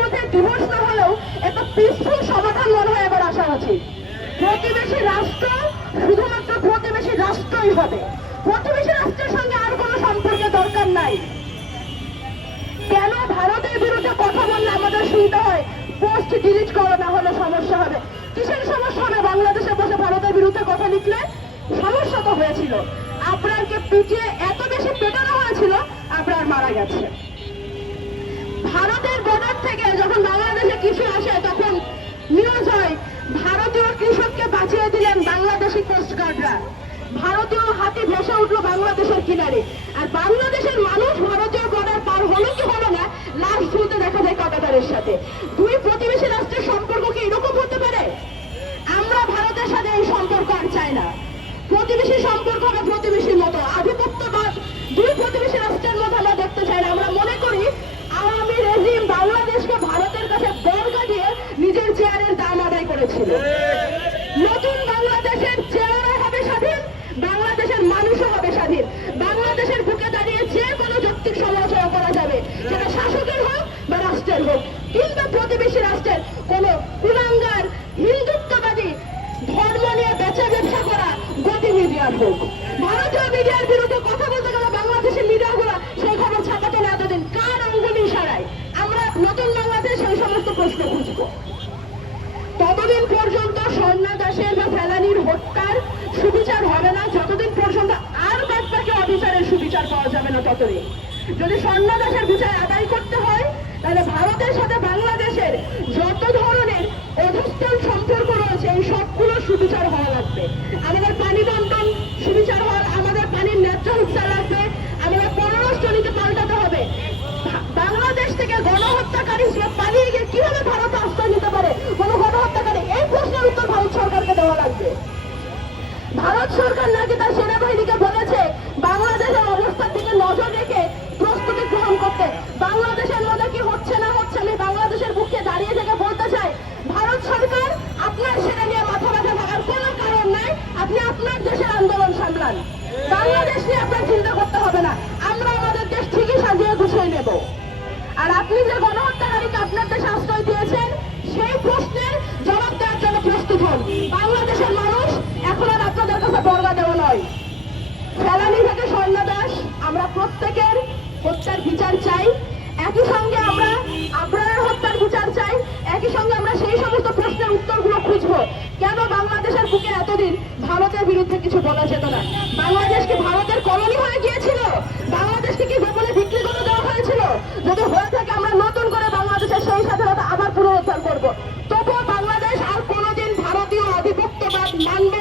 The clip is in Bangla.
মধ্যে ডিভোর্স না হলেও একটা পিসফুল সমাধান মনে হয় এবার আসা উচিত প্রতিবেশী রাষ্ট্র শুধুমাত্র প্রতিবেশী রাষ্ট্রই হবে। প্রতিবেশী রাষ্ট্রের সঙ্গে আর কোনো সম্পর্কের দরকার নাই। কেন ভারতের বিরুদ্ধে কথা বললে আমাদের শুনতে হয়? পোস্ট ডিলিট করো, না হলে সমস্যা হবে। কিসের সমস্যা হবে? বাংলাদেশে বসে ভারতের বিরুদ্ধে কথা লিখলে সমস্যা তো হয়েছিল। আপনারকে পিটিয়ে এত বেশি পেটানো হয়েছিল, আপনার মারা গেছে। হয় ভারতীয় কৃষককে বাঁচিয়ে দিলেন বাংলাদেশি কোস্টগার্ডরা ভারতীয় হাতি ভেসে উঠল বাংলাদেশের কিনারে। আর বাংলাদেশের মানুষ ভারতীয় বর্ডার পার হলো কি হলো না, লাশ ঝুলতে দেখা যায় কাটাতারের সাথে। দুই প্রতিবেশী রাষ্ট্রের সম্পর্ক কি এরকম হতে পারে? আমরা ভারতের সাথে এই সম্পর্ক আর চাই না। প্রতিবেশী সম্পর্ক হবে প্রতিবেশীর মতো আধিপত্যবাদ দুই প্রতিবেশী রাষ্ট্রের মধ্যে আমরা দেখতে চাই না আমরা মনে করি আওয়ামী রেজিম বাংলাদেশকে ভারতের কাছে বর্গা দিয়ে নিজের চেয়ারের দাম আদায় করেছিল নতুন বাংলাদেশের চেয়ারও হবে স্বাধীন বাংলাদেশের মানুষও হবে স্বাধীন বাংলাদেশের বুকে দাঁড়িয়ে যে কোনো যৌক্তিক সমালোচনা করা যাবে সেটা শাসকের হোক বা রাষ্ট্রের হোক কিন্তু প্রতিবেশী রাষ্ট্রের কোন কুলাঙ্গার হিন্দুত্ববাদী ধর্ম নিয়ে বেচা ব্যবসা করা গতি মিডিয়ার হোক ভারতীয় মিডিয়ার বিরুদ্ধে কথা বলতে গেলে বাংলাদেশের মিডিয়াগুলো সেই খবর ছাপাতো না এতদিন। কার অঙ্গুলি ইশারায়? আমরা নতুন বাংলাদেশ সেই সমস্ত প্রশ্ন খুঁজবো। ততদিন পর্যন্ত স্বর্ণা দাসের বা ফেলানির হত্যার সুবিচার হবে না। যতদিন পর্যন্ত আর বাদ বাকি অবিচারের সুবিচার পাওয়া যাবে না, ততদিন। যদি স্বর্ণা দাসের বিচার আদায় করতে হয়, তাহলে ভারতের সাথে বাংলাদেশের যত ধরনের অধস্থল সম্পর্ক রয়েছে, এই সবগুলো সুবিচার ভারত সরকার নাকি তার সেনাবাহিনীকে বলেছে বাংলাদেশের অবস্থার দিকে নজর রেখে প্রস্তুতি গ্রহণ করতে। বাংলাদেশের মধ্যে কি হচ্ছে না হচ্ছে আমি বাংলাদেশের বুকে দাঁড়িয়ে থেকে বলতে চাই, ভারত সরকার আপনার সেটা নিয়ে মাথা ব্যথা থাকার কোনো কারণ নাই, আপনি আপনার দেশের আন্দোলন সামলান। বাংলাদেশ নিয়ে আপনার চিন্তা করতে হবে না, আমরা আমাদের দেশ ঠিকই সাজিয়ে গুছিয়ে নেব। আর আপনি যে গণহত্যাকারীকে আপনার দেশে আশ্রয় দিয়েছেন সেই প্রশ্নের জবাব দেওয়ার জন্য প্রস্তুত হন বাংলাদেশের মানুষ এখন আর আপনাদের কাছে বর্গা দেওয়া নয় ফেলানি থেকে স্বর্ণ দাস, আমরা প্রত্যেকের হত্যার বিচার চাই। একই সঙ্গে আমরা আপনার হত্যার বিচার চাই। একই সঙ্গে আমরা সেই সমস্ত প্রশ্নের উত্তরগুলো খুঁজবো। কেন বাংলাদেশের বুকে এতদিন ভারতের বিরুদ্ধে কিছু বলা যেত না? বাংলাদেশ কি ভারতের কলোনি হয়ে গিয়েছিল? বাংলাদেশকে কি গোপনে বিক্রি করে দেওয়া হয়েছিল? যদি হয়ে থাকে, আমরা নতুন করে বাংলাদেশের সেই স্বাধীনতা আবার পুনরুদ্ধার করব। তবুও বাংলাদেশ আর কোনোদিন ভারতীয় আধিপত্যবাদ মানবে